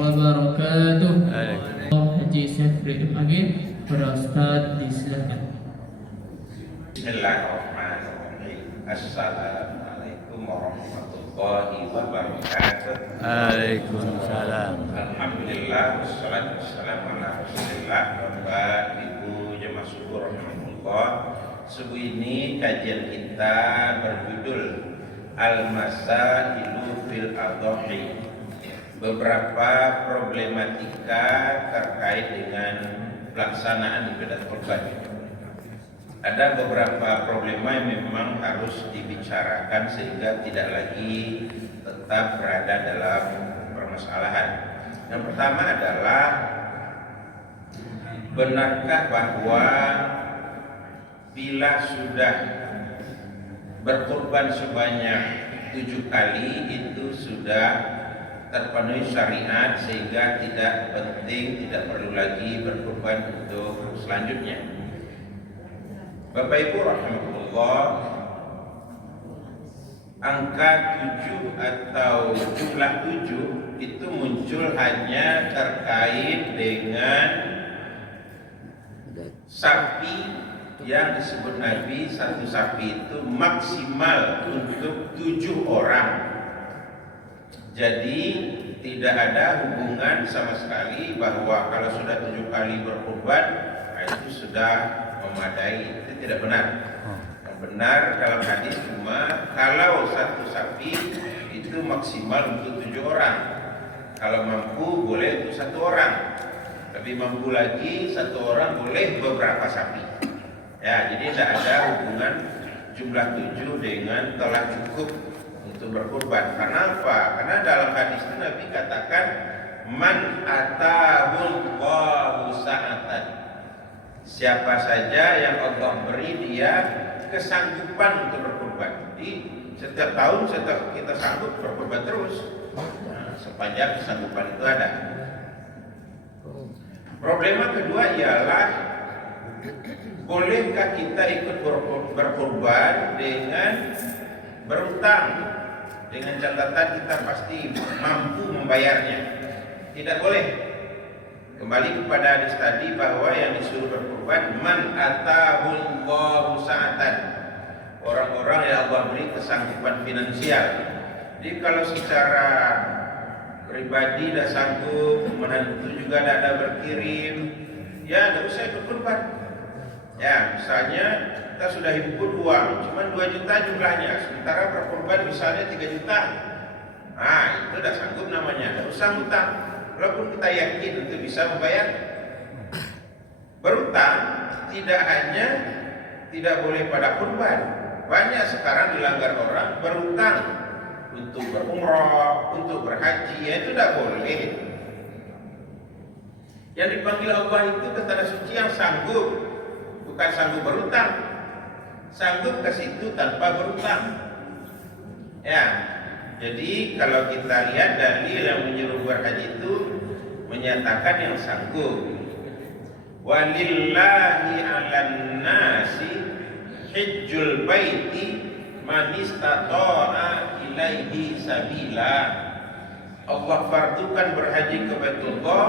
wabarakatuh. Haji Syafri Agil, para ustaz disilakan. Bismillahirrahmanirrahim. Assalamualaikum warahmatullahi wabarakatuh. Waalaikumsalam. Alhamdulillah wassalatu wassalamu ala Rasulillah. Bapak Ibu jemaah syukur rahmatullah. Subuh ini kajian kita berjudul Al-Masailu fil Adhahi. Beberapa problematika terkait dengan pelaksanaan ibadah kurban. Ada beberapa problema yang memang harus dibicarakan sehingga tidak lagi tetap berada dalam permasalahan. Yang pertama adalah, benarkah bahwa bila sudah berkurban sebanyak 7 kali itu sudah terpenuhi syariat sehingga tidak penting, tidak perlu lagi berkurban untuk selanjutnya? Bapak Ibu rahimahullah, angka 7 atau jumlah 7 itu muncul hanya terkait dengan sapi yang disebut Nabi, satu sapi itu maksimal untuk 7 orang. Jadi tidak ada hubungan sama sekali bahwa kalau sudah 7 kali berkurban itu sudah memadai. Itu tidak benar. Yang benar dalam hadis cuma kalau satu sapi itu maksimal untuk 7 orang. Kalau mampu boleh untuk 1 orang. Lebih mampu lagi 1 orang boleh beberapa sapi. Ya, jadi tidak ada hubungan jumlah 7 dengan telah cukup untuk berkurban. Karena apa? Karena dalam hadis itu Nabi katakan man atahullahu sa'atan. Siapa saja yang Allah beri dia kesanggupan untuk berkurban. Jadi setiap tahun kita sanggup berkurban terus. Nah, sepanjang kesanggupan itu ada. Problema kedua ialah, bolehkah kita ikut berkurban dengan berutang, dengan catatan kita pasti mampu membayarnya? Tidak boleh. Kembali kepada hadis tadi bahwa yang disuruh berkurban man atahullahu sa'atan, orang-orang yang Allah beri kesanggupan finansial. Jadi kalau secara pribadi tidak sanggup, menantu juga tidak ada berkirim, ya tidak usah ikut kurban. Ya, misalnya kita sudah himpun uang cuma 2 juta jumlahnya, sementara berkurban misalnya 3 juta. Nah, itu tidak sanggup namanya, tidak usah ngutang. Walaupun kita yakin untuk bisa membayar. Berutang tidak hanya tidak boleh pada kurban, banyak sekarang dilanggar orang berutang untuk berumrah, untuk berhaji, ya itu tidak boleh. Yang dipanggil Allah itu ke tanah suci yang sanggup, bukan sanggup berutang. Sanggup ke situ tanpa berutang. Ya, jadi kalau kita lihat dalil yang menyuruh berhaji itu menyatakan yang sanggup. Walillahi 'alan nasi hajjul baiti man istata'a ilaihi sabila. Allah fardukan berhaji ke Baitullah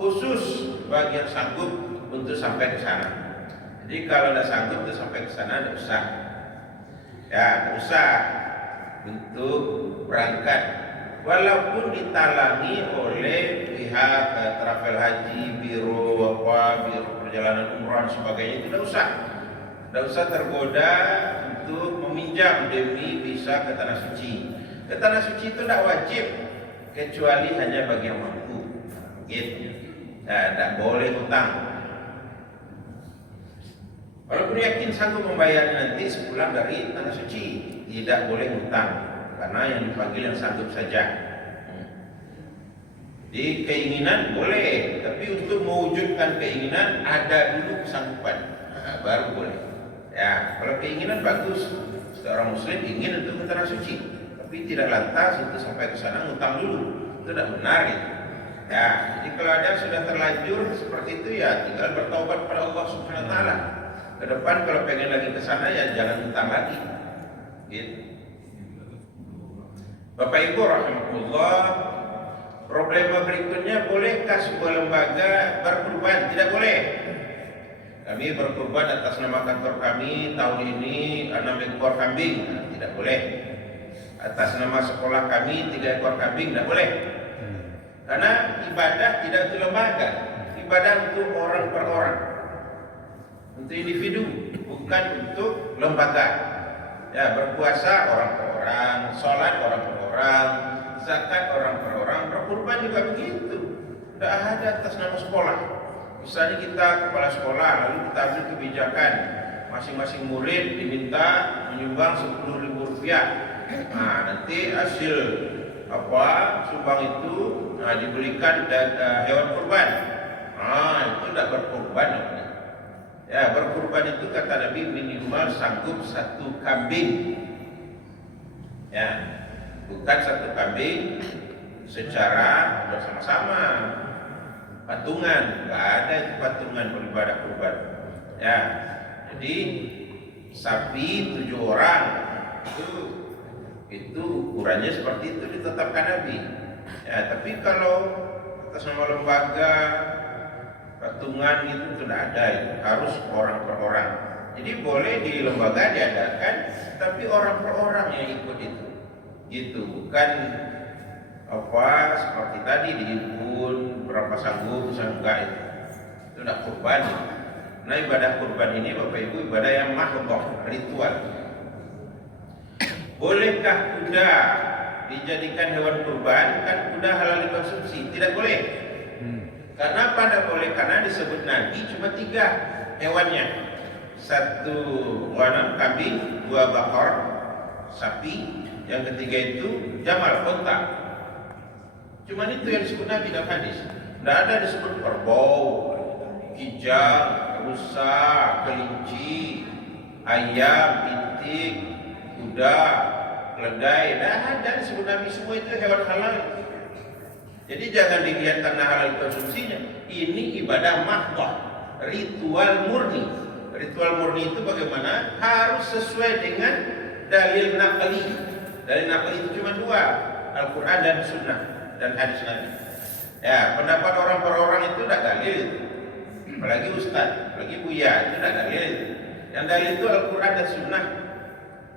khusus bagi yang sanggup untuk sampai ke sana. Jadi kalau tidak sanggup untuk sampai ke sana tidak usah. Ya, tidak usah untuk berangkat. Walaupun ditalangi oleh pihak travel haji, biro perjalanan umrah dan sebagainya, tidak usah. Tidak usah tergoda untuk meminjam demi bisa ke tanah suci. Ke tanah suci itu tidak wajib, kecuali hanya bagi yang mampu. Gitu. Nah, tidak boleh hutang. Walaupun yakin sanggup membayar nanti sepulang dari tanah suci, tidak boleh hutang. Karena yang dipanggil yang sanggup saja. Jadi keinginan boleh, tapi untuk mewujudkan keinginan ada dulu kesanggupan, baru boleh. Ya, kalau keinginan bagus, seorang muslim ingin untuk ke tanah suci, tapi tidak lantas itu sampai ke sana ngutang dulu, itu tidak benar itu. Ya, jadi kalau ada yang sudah terlanjur seperti itu ya tinggal bertaubat kepada Allah Subhanahu wa taala. Ke depan kalau pengen lagi ke sana ya jangan utang lagi. Gitu. Bapak Ibu rahimahullah, problema berikutnya, bolehkah sebuah lembaga berkurban? Tidak boleh. Kami berkurban atas nama kantor kami tahun ini 6 ekor kambing, nah, tidak boleh. Atas nama sekolah kami 3 ekor kambing, tidak boleh. Karena ibadah tidak untuk lembaga, ibadah untuk orang per orang, untuk individu, bukan untuk lembaga. Ya, berpuasa orang per orang, sholat orang per orang, zakat orang per orang, berkurban juga begitu. Tidak ada atas nama sekolah. Misalnya kita kepala sekolah, lalu kita ambil kebijakan masing-masing murid diminta menyumbang Rp10.000. Nah, nanti hasil sumbang itu dibelikan hewan kurban. Nah, itu tidak berkurban namanya. Ya, berkurban itu kata Nabi minimal sanggup 1 kambing. Ya, bukan 1 kambing secara bersama-sama. Patungan, nggak ada itu patungan beribadah kurban. Ya, jadi sapi 7 orang itu ukurannya seperti itu ditetapkan Nabi. Ya, tapi kalau atas nama lembaga patungan itu tidak ada, itu harus orang per orang. Jadi boleh di lembaga diadakan, tapi orang per orang yang ikut itu. Gitu, bukan seperti tadi dihimpun berapa sanggup enggak itu. Itu tidak kurban. Nah, ibadah kurban ini Bapak Ibu ibadah yang mahdhah, ritual. Bolehkah kuda dijadikan hewan kurban? Kan kuda halal dikonsumsi. Tidak boleh. Karena apa tidak boleh? Karena disebut Nabi cuma 3 hewannya. 1 kambing, 2 bakor, sapi, yang ketiga itu jamal, unta. Cuma itu yang disebut Nabi dalam hadis. Tidak ada disebut kerbau, kijang, rusa, kelinci, ayam, itik, kuda, keledai. Tidak ada disebut Nabi, semua itu hewan halal. Jadi jangan dilihat karena halal konsumsinya. Ini ibadah mahdhah, ritual murni. Ritual murni itu bagaimana? Harus sesuai dengan dalil naqli. Dalil naqli itu cuma 2, Al-Quran dan Sunnah dan hadis Nabi. Ya, pendapat orang per orang itu tidak dalil. Apalagi ustaz, apalagi buya, itu tidak dalil. Yang dalil itu Al-Quran dan Sunnah.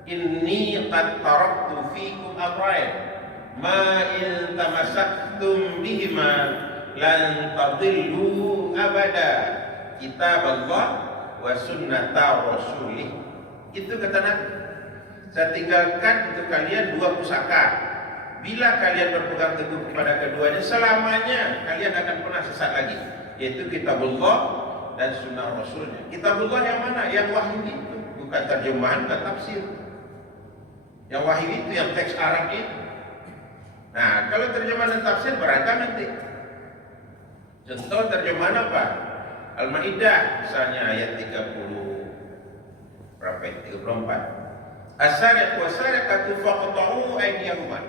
Inni qad taraktu fikum amrayn ma in tamassaktum bihima lan tadillu abada, kitab Allah wa sunnata rasulih. Itu kata Nabi. Saya tinggalkan untuk kalian 2 pusaka. Bila kalian berpegang teguh kepada keduanya, selamanya kalian akan pernah sesat lagi, yaitu kitabullah dan sunnah rasulnya. Kitabullah yang mana? Yang wahyu itu, bukan terjemahan, bukan tafsir. Yang wahyu itu, yang teks Arab itu. Nah, kalau terjemahan dan tafsir beragam nanti. Contoh terjemahan apa? Al-Maidah misalnya ayat 30 berapa itu? 34. As-sariq wa sariqatu faqta'u aydiyahuma.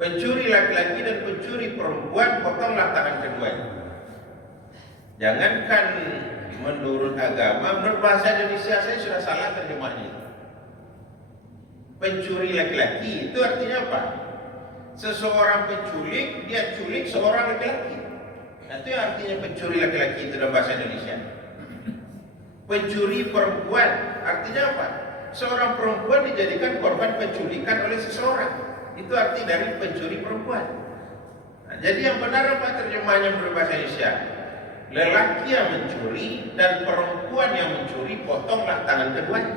Pencuri laki-laki dan pencuri perempuan potonglah tangan keduanya. Jangankan menurut agama, menurut bahasa Indonesia saya sudah salah terjemahnya. Pencuri laki-laki itu artinya apa? Seseorang penculik, dia culik seorang laki-laki. Nah, itu artinya pencuri laki-laki itu dalam bahasa Indonesia. Pencuri perempuan artinya apa? Seorang perempuan dijadikan korban penculikan oleh seseorang. Itu arti dari pencuri perempuan. Nah, jadi yang benar apa terjemahnya menurut bahasa Indonesia? Lelaki yang mencuri dan perempuan yang mencuri, potonglah tangan keduanya.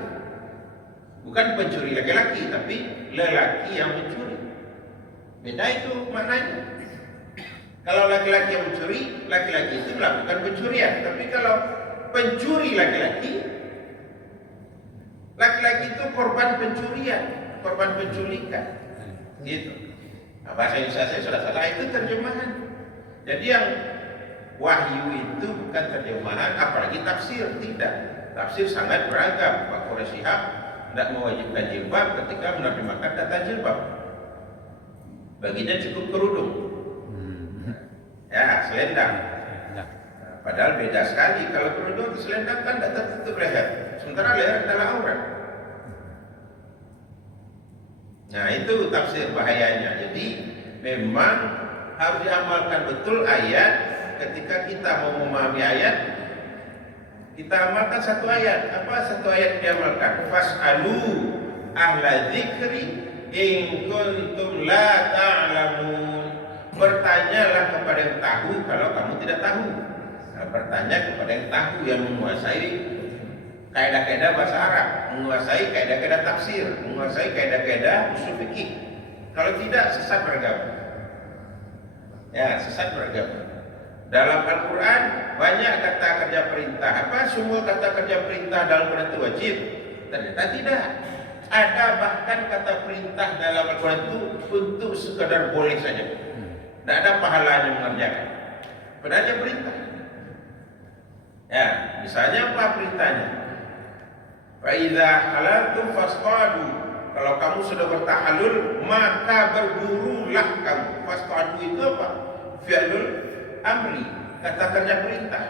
Bukan pencuri laki-laki, tapi lelaki yang mencuri. Beda itu maknanya. Kalau laki-laki yang mencuri, laki-laki itu melakukan pencurian. Tapi kalau pencuri laki-laki, laki-laki itu korban pencurian, korban penculikan. Gitu. Nah, bahasa Indonesia saya sudah salah, itu terjemahan. Jadi yang wahyu itu bukan terjemahan, apalagi tafsir, tidak. Tafsir sangat beragam. Pak Quraisy Shihab tidak mewajibkan jilbab ketika menerjemahkan kata jilbab. Baginya cukup kerudung. Ya, selendang. Nah, Padahal beda sekali. Kalau kerudung selendang kan tidak tertutup leher. Sementara leher adalah aurat. Nah, itu tafsir bahayanya. Jadi memang harus diamalkan betul ayat. Ketika kita mau memahami ayat, kita amalkan satu ayat. Apa satu ayat diamalkan? Fas'alu ahla dzikri in kuntum la ta'lamun. Bertanyalah kepada yang tahu kalau kamu tidak tahu. Nah, bertanya kepada yang tahu, yang menguasai kaidah-kaidah bahasa Arab, menguasai kaidah-kaidah tafsir, menguasai kaidah-kaidah usul fikih. Kalau tidak, sesat beragama. Ya, sesat beragama. Dalam Al-Quran banyak kata kerja perintah. Apa semua kata kerja perintah dalam Al-Quran itu wajib? Ternyata tidak. Ada bahkan kata perintah dalam Al-Quran itu untuk sekedar boleh saja. Tidak ada pahalanya mengerjakan. Padahal dia perintah. Ya, misalnya apa perintahnya? Fa'idha halaltum fasqadu. Kalau kamu sudah bertahalul, maka berburulah kamu. Fasqadu itu apa? Fi'lul amri, kata kerja perintah.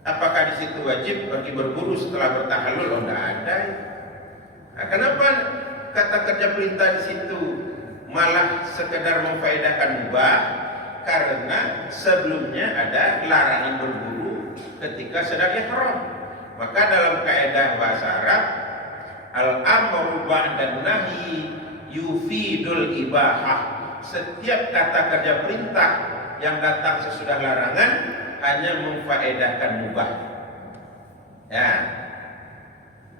Apakah di situ wajib bagi berburu setelah bertahalul? Oh, tidak ada. Nah, kenapa kata kerja perintah di situ malah sekedar memfaedahkan mubah? Karena sebelumnya ada larangan berburu ketika sedang ihram. Maka dalam kaidah bahasa Arab, al-amru ba'da nahyi yufidul ibahah. Setiap kata kerja perintah yang datang sesudah larangan hanya memfaedahkan mubah. Ya,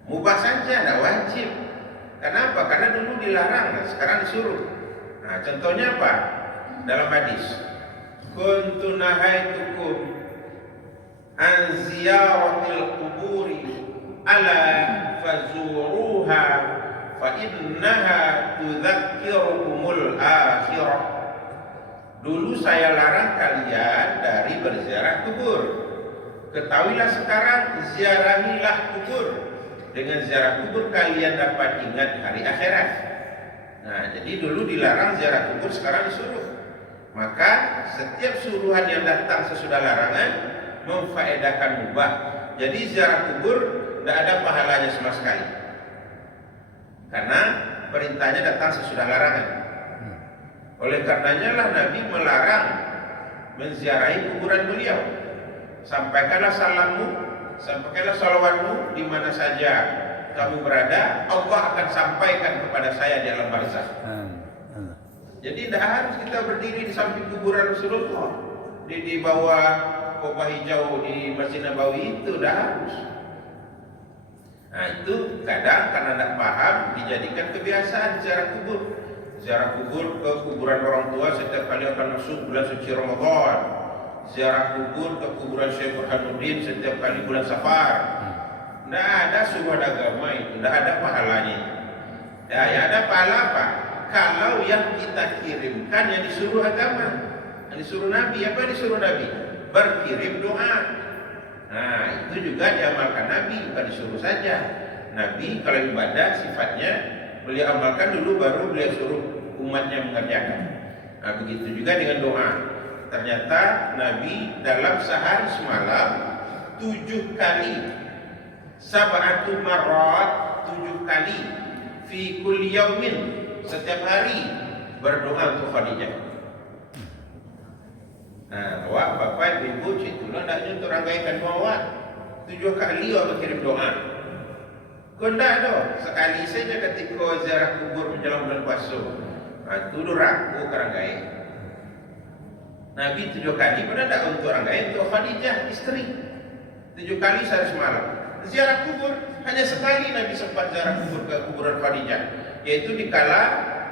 mubah saja, tidak wajib. Kenapa? Karena dulu dilarang, nah sekarang disuruh. Nah, contohnya apa? Dalam hadis, kuntu nahaitukum an ziyaratil quburi ala fazuruha fa innaha tudzakkirukumul akhirah. Dulu saya larang kalian dari berziarah kubur. Ketahuilah sekarang, ziarahilah kubur. Dengan ziarah kubur kalian dapat ingat hari akhirat. Nah, jadi dulu dilarang ziarah kubur, sekarang disuruh. Maka setiap suruhan yang datang sesudah larangan memfaedahkan mubah. Jadi ziarah kubur tidak ada pahalanya sama sekali. Karena perintahnya datang sesudah larangan. Oleh karenanya lah Nabi melarang menziarahi kuburan beliau. Sampaikanlah salammu, sampaikanlah salawatmu di mana saja kamu berada, Allah akan sampaikan kepada saya di alam barzakh. Jadi tidak harus kita berdiri di samping kuburan Rasulullah, di bawah kubah hijau di Masjid Nabawi, itu tidak harus. Nah, itu kadang karena tidak paham dijadikan kebiasaan ziarah kubur. Ziarah kubur ke kuburan orang tua setiap kali akan masuk bulan suci Ramadan. Ziarah kubur ke kuburan Syekh Burhanuddin setiap kali bulan Safar. Tidak ada suruhan agama itu, tidak ada pahalanya. Ya, yang ada pahala apa? Kalau yang kita kirimkan yang disuruh agama, yang disuruh Nabi, apa yang disuruh Nabi? Berkirim doa. Nah, itu juga diamalkan Nabi, bukan disuruh saja. Nabi kalau ibadah sifatnya beliau amalkan dulu, baru beliau suruh umatnya mengerjakan. Nah, begitu juga dengan doa. Ternyata Nabi dalam sehari semalam 7 kali, sab'atu marrat, 7 kali, fi kulli yaumin, setiap hari berdoa untuk Khadijah. Nah, awak bapak ibu situlah nak untuk rangkaikan awak 7 kali awak berkirim doa. Kondak tu, sekali saja ketika ziarah kubur menjelang bulan puasa. Nah, itu ragu kerangkai. Nabi 7 kali, pada tak untuk rangkai untuk Khadijah isteri. 7 kali sehari semalam. Ziarah kubur hanya sekali Nabi sempat ziarah kubur ke kuburan Khadijah, yaitu dikala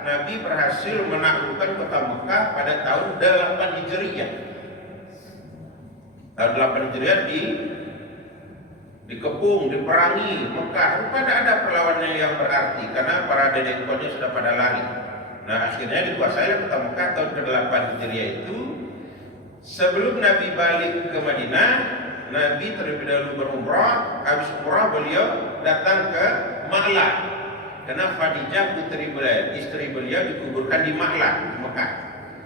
Nabi berhasil menaklukkan kota Mekah pada tahun 8 Hijriah. Tahun 8 Hijriah dikepung, diperangi Mekah. Rupanya ada perlawanan yang berarti karena para dedeknya sudah pada lari. Nah, akhirnya dikuasai kota Mekah tahun ke-8 Hijriah itu. Sebelum Nabi balik ke Madinah, Nabi terlebih dahulu berumrah. Habis umrah beliau datang ke Ma'lah, karena Khadijah putri beliau, istri beliau dikuburkan di Ma'lah, Mekah.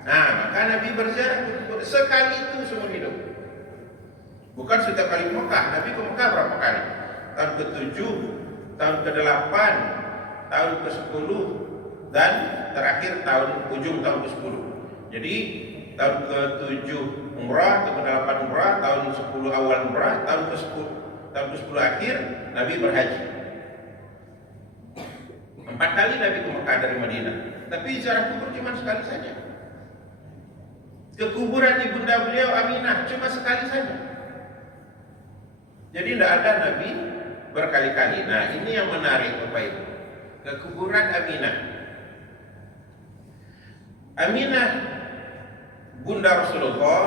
Nah, maka Nabi berziarah ke kubur sekali itu seumur hidup. Bukan setiap kali ke Mekah. Nabi ke Mekah berapa kali? Tahun ke-7, tahun ke-8, tahun ke-10, dan terakhir ujung tahun ke-10. Jadi tahun ke-7 umrah, tahun ke-8 umrah, tahun ke-10 awal umrah, tahun ke-10 akhir Nabi berhaji. 4 kali Nabi ke Mekah dari Madinah. Tapi ziarah kubur cuma sekali saja. Ke kuburan ibunda beliau Aminah cuma sekali saja. Jadi tidak ada Nabi berkali-kali. Nah, ini yang menarik Bapak Ibu. Ke kuburan Aminah. Aminah bunda Rasulullah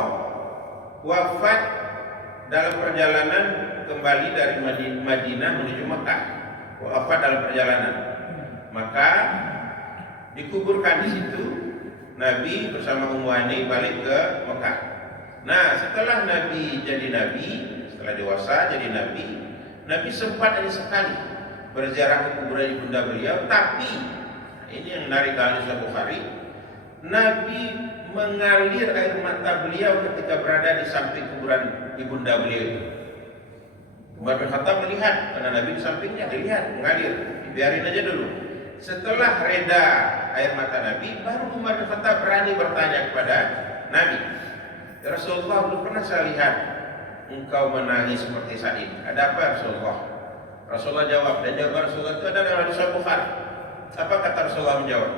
wafat dalam perjalanan kembali dari Madinah menuju Mekah. Wafat dalam perjalanan. Maka dikuburkan di situ. Nabi bersama Ummu Hani balik ke Mekah. Nah, setelah Nabi jadi Nabi, setelah dewasa jadi Nabi, Nabi sempat hanya sekali berziarah ke kuburan ibunda beliau. Tapi ini yang menarik dalam Sahih Bukhari, Nabi mengalir air mata beliau ketika berada di samping kuburan ibunda beliau. Umar bin Khattab melihat, karena Nabi di sampingnya, dilihat mengalir, biarin aja dulu. Setelah reda air mata Nabi, baru Umar bin Khattab berani bertanya kepada Nabi, ya Rasulullah, belum pernah saya lihat engkau menangis seperti saat ini. Ada apa ya Rasulullah? Rasulullah jawab, dan jawaban Rasulullah itu ada dalam Sahih Bukhari. Apa kata Rasulullah menjawab?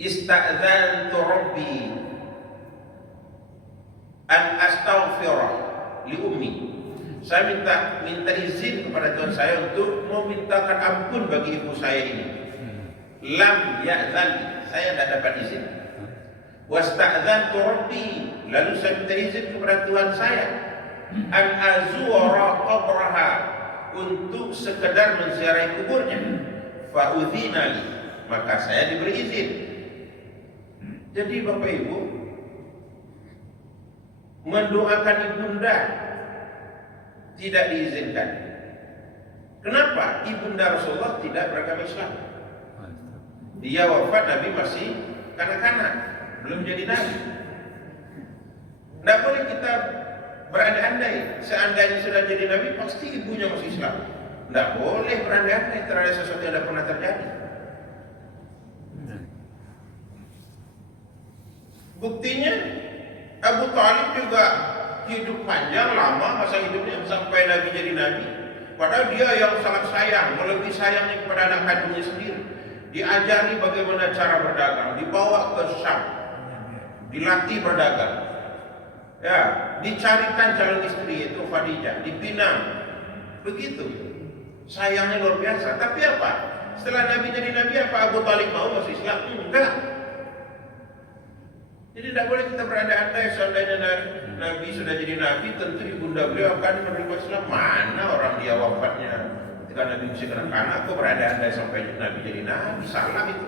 Ista'dzantu Rabbi an astaghfira li ummi. Saya minta izin kepada Tuhan saya untuk memintakan ampun bagi ibu saya ini. Lam ya'zan, saya tidak dapat izin. Wasta'dzantu Rabbi, lalu saya minta izin kepada Tuhan saya an azura qabraha, untuk sekedar menziarahi kuburnya. Fa udzina li, maka saya diberi izin. Jadi Bapak Ibu, mendoakan ibunda tidak diizinkan. Kenapa? Ibunda Rasulullah tidak beragama Islam. Dia wafat, Nabi masih kanak-kanak, belum jadi Nabi. Tidak boleh kita berandai-andai, seandainya sudah jadi Nabi pasti ibunya masih Islam. Tidak boleh berandai-andai terhadap sesuatu yang tidak pernah terjadi. Buktinya Abu Thalib juga hidup panjang lama masa hidupnya sampai Nabi jadi Nabi. Padahal dia yang sangat sayang, melebihi sayangnya kepada anak kandungnya sendiri. Diajari bagaimana cara berdagang, dibawa ke Syam, dilatih berdagang. Ya, dicarikan calon istri itu Khadijah, dipinang. Begitu. Sayangnya luar biasa. Tapi apa? Setelah Nabi jadi Nabi, apa Abu Thalib mau masuk Islam? Enggak. Jadi tidak boleh kita berandai-andai seandainya Nabi sudah jadi Nabi, tentu ibunda beliau akan menerima Islam. Mana orang dia wafatnya ketika Nabi masih kanak-kanak, kok berandai-andai sampai Nabi jadi Nabi? Salah itu.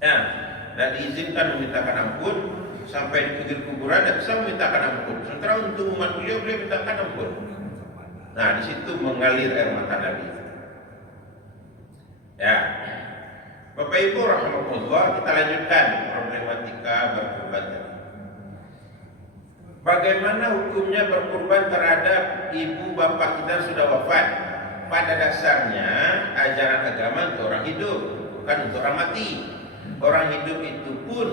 Ya, dan diizinkan memintakan ampun sampai di pinggir kuburan, tidak bisa memintakan ampun. Sementara untuk umat beliau mintakan ampun. Nah, di situ mengalir air mata Nabi. Ya. Bapak Ibu rahimahullah, kita lanjutkan problematika berkurban. Bagaimana hukumnya berkurban terhadap ibu bapak kita yang sudah wafat? Pada dasarnya ajaran agama untuk orang hidup, bukan untuk orang mati. Orang hidup itu pun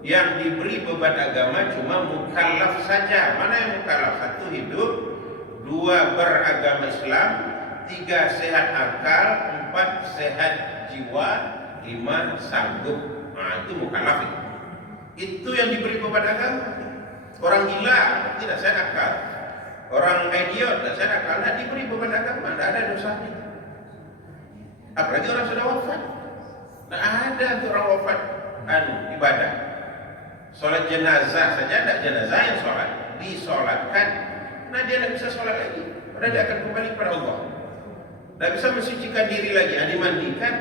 yang diberi beban agama cuma mukallaf saja. Mana yang mukallaf? 1 hidup, 2 beragama Islam, 3 sehat akal, 4 sehat jiwa, 5 sanggup. Nah, itu mukallaf itu. Itu yang diberi beban agama. Orang gila tidak sehat akal, orang idiot tidak sehat akal, tidak diberi beban agama, tidak ada dosanya. Apalagi orang sudah wafat, tidak ada untuk orang wafat ibadah. Sholat jenazah saja tidak jenazah yang sholat, disolatkan. Nah, dia tidak bisa sholat lagi, karena dia akan kembali kepada Allah. Tidak bisa mensucikan diri lagi, dimandikan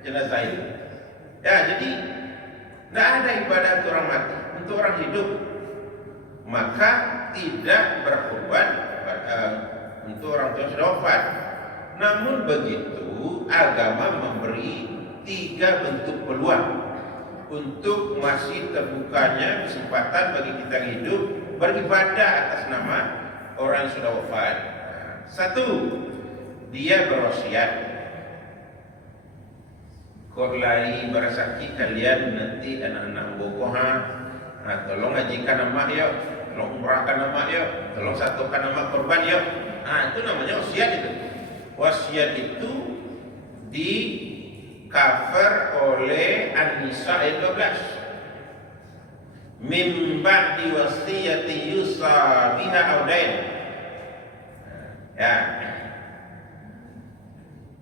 jenazah itu. Ya, jadi tidak ada ibadah untuk orang mati, untuk orang hidup. Maka tidak berkorban untuk orang tua yang sudah wafat. Namun begitu, agama memberi 3 bentuk peluang. untuk masih terbukanya kesempatan bagi kita hidup beribadah atas nama orang yang sudah wafat. Satu, dia berwasiat. Kok lari bersaksi kalian nanti anak-anak bokoha, tolong ngajikan nama yuk, tolong umrahkan nama yuk, tolong satukan nama korban yuk. Itu namanya wasiat itu. Wasiat itu di cover oleh An-Nisa ayat 12. Min ba'di wasiyati yusa biha audain. Ya.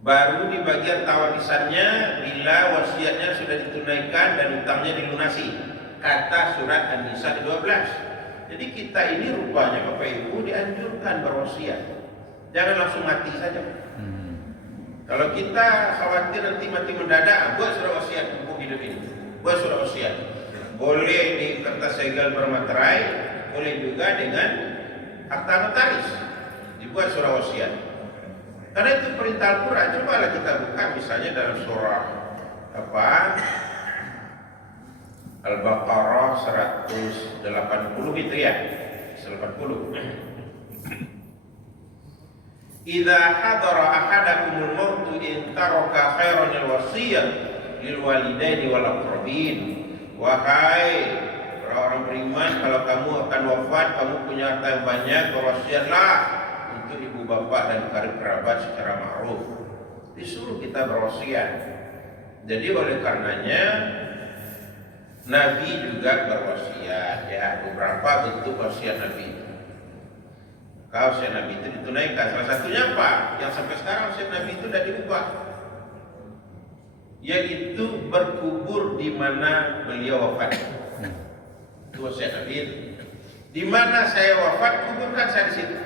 Baru di bagian tawabisannya bila wasiatnya sudah ditunaikan dan utangnya dilunasi. Kata surat An-Nisa 12. Jadi kita ini rupanya Bapak Ibu dianjurkan berwasiat. Jangan langsung mati saja. Kalau kita khawatir nanti mati mendadak, buat surat wasiat untuk hidup ini. Buat surat wasiat. Boleh di kertas segel bermaterai, boleh juga dengan akta notaris. Dibuat surat wasiat. Karena itu perintah Al-Quran. Cobalah kita buka misalnya dalam surah Al-Baqarah 180 itu ya. 180. Idza hadara ahadakumul mautu in taraka khairan al-wasiyah lil walidaini wal aqrabin. Wahai orang beriman, kalau kamu akan wafat, kamu punya harta yang banyak, berwasiatlah untuk ibu bapak dan karib kerabat secara ma'ruf. Disuruh kita berwasiat. Jadi oleh karenanya Nabi juga berwasiat, ya, beberapa bentuk wasiat Nabi. Kalau wasiat Nabi itu ditunaikan. Salah satunya apa? Yang sampai sekarang wasiat Nabi itu tidak diubah, yaitu berkubur di mana beliau wafat. Itu wasiat Nabi. Di mana saya wafat, kuburkan saya di situ.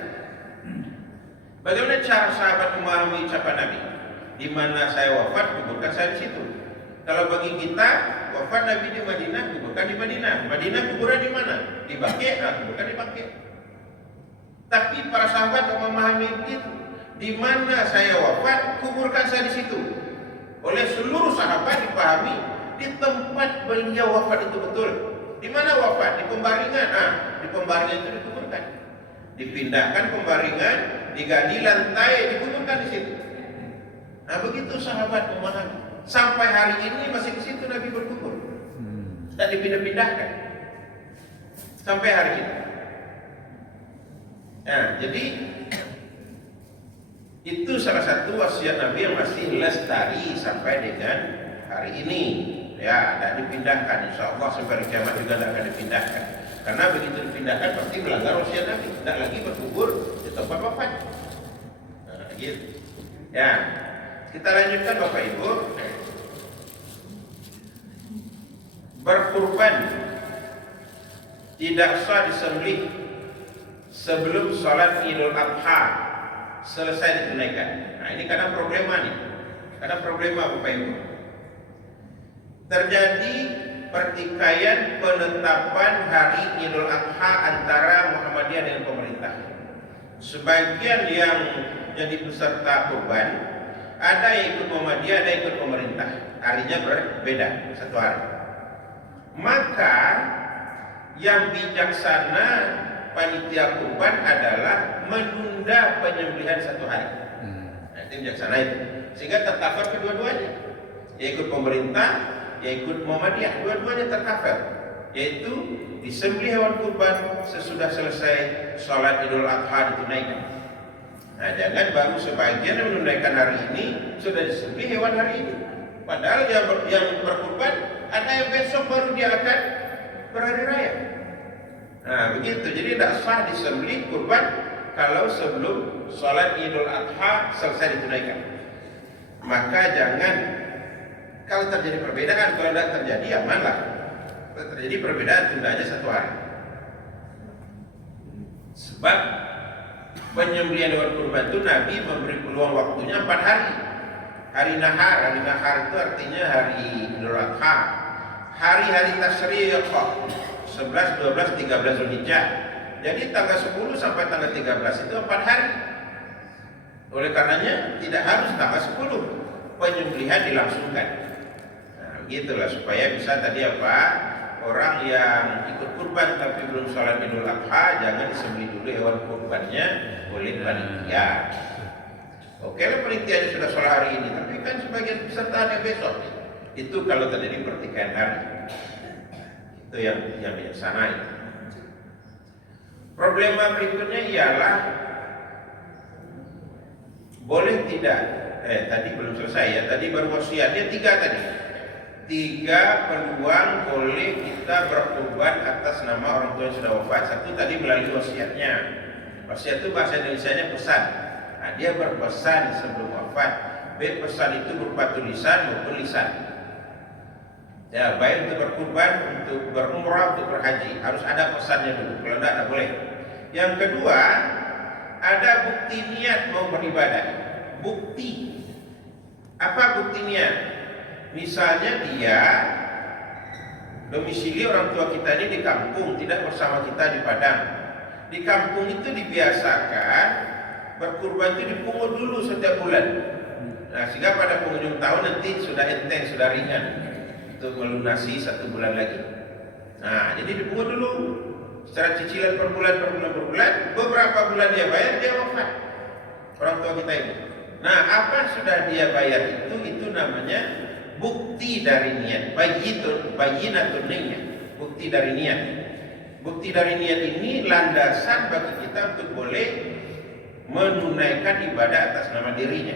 Bagaimana cara sahabat memahami ucapan Nabi? Di mana saya wafat, kuburkan saya di situ. Kalau bagi kita, wafat Nabi di Madinah, kuburkan di Madinah. Madinah kuburan di mana? Di Baqi', kuburkan di Baqi'. Tapi para sahabat memahami itu. Di mana saya wafat, kuburkan saya di situ. Oleh seluruh sahabat dipahami di tempat beliau wafat itu betul. Di mana wafat? Di pembaringan. Di pembaringan itu dikuburkan. Dipindahkan pembaringan, digali lantai, dikuburkan di situ. Begitu sahabat memahami. Sampai hari ini masih di situ Nabi berkubur. Dan dipindah-pindahkan. Sampai hari ini. Jadi itu salah satu wasiat Nabi yang masih lestari sampai dengan hari ini. Ya, tidak dipindahkan. Insya Allah sampai kiamat juga tidak akan dipindahkan. Karena begitu dipindahkan pasti melanggar wasiat Nabi. Tidak lagi berkubur di tempat wafat. Gitu. Ya, kita lanjutkan Bapak Ibu. Berkurban tidak sah disembelih sebelum sholat Idul Adha selesai ditunaikan. Ini kadang problema nih. Kadang problema Bapak Ibu. Terjadi pertikaian penetapan hari Idul Adha antara Muhammadiyah dengan pemerintah. Sebagian yang jadi peserta kurban, ada yang ikut Muhammadiyah, ada yang ikut pemerintah. Harinya berbeda, satu hari. Maka yang bijaksana panitia kurban adalah menunda penyembelihan satu hari. Itu bijaksana itu. Sehingga tercover kedua-duanya. Ya ikut pemerintah, ya ikut Muhammadiyah, dua-duanya tercover. Yaitu disembelih hewan kurban sesudah selesai sholat Idul Adha ditunaikan. Jangan baru sebagian yang menunaikan hari ini sudah disembelih hewan hari ini. Padahal yang berkurban ada yang besok baru dia akan berhari raya. Begitu. Jadi tidak sah disembelih kurban kalau sebelum sholat Idul Adha selesai ditunaikan. Maka jangan, kalau terjadi perbedaan, kalau tidak terjadi amanlah. Kalau terjadi perbedaan, tunda aja satu hari. Sebab penyembelihan hewan kurban itu Nabi memberi peluang waktunya 4 hari. Hari nahar itu artinya hari Idul Adha. Hari-hari tasyriq 11, 12, 13 Zulhijjah. Jadi tanggal 10 sampai tanggal 13 itu 4 hari. Oleh karenanya tidak harus tanggal 10 penyembelihan dilangsungkan. Gitulah supaya bisa tadi apa, orang yang ikut kurban tapi belum sholat Idul Adha jangan disembelih dulu hewan kurbannya oleh panitia. Oke lah panitianya sudah sholat hari ini, tapi kan sebagian pesertanya besok. Itu kalau terjadi pertikaian hari, itu yang bijaksana. Problema berikutnya ialah boleh tidak? Tadi belum selesai ya. Tadi baru wasiatnya 3 tadi. 3 peluang boleh kita berkurban atas nama orang tua yang sudah wafat. 1 tadi melalui wasiatnya. Wasiat itu bahasa Indonesianya pesan. Nah, dia berpesan sebelum wafat. B, pesan itu berupa tulisan maupun lisan. Ya, baik untuk berkurban, untuk berumrah, untuk berhaji, harus ada pesannya dulu. Kalau tidak boleh. Yang kedua, ada bukti niat mau beribadah. Bukti. Apa bukti niat? Misalnya dia domisili orang tua kita ini di kampung, tidak bersama kita di Padang. Di kampung itu dibiasakan berkurban itu dipungut dulu setiap bulan. Nah, sehingga pada penghujung tahun nanti sudah enteng, sudah ringan untuk melunasi 1 bulan lagi. Nah, jadi dipungut dulu secara cicilan per bulan. Beberapa bulan dia bayar, dia wafat. Orang tua kita ini. Nah, apa sudah dia bayar itu namanya bukti dari niat. Bayyinatun niyyah. Bukti dari niat. Bukti dari niat ini landasan bagi kita untuk boleh menunaikan ibadah atas nama dirinya.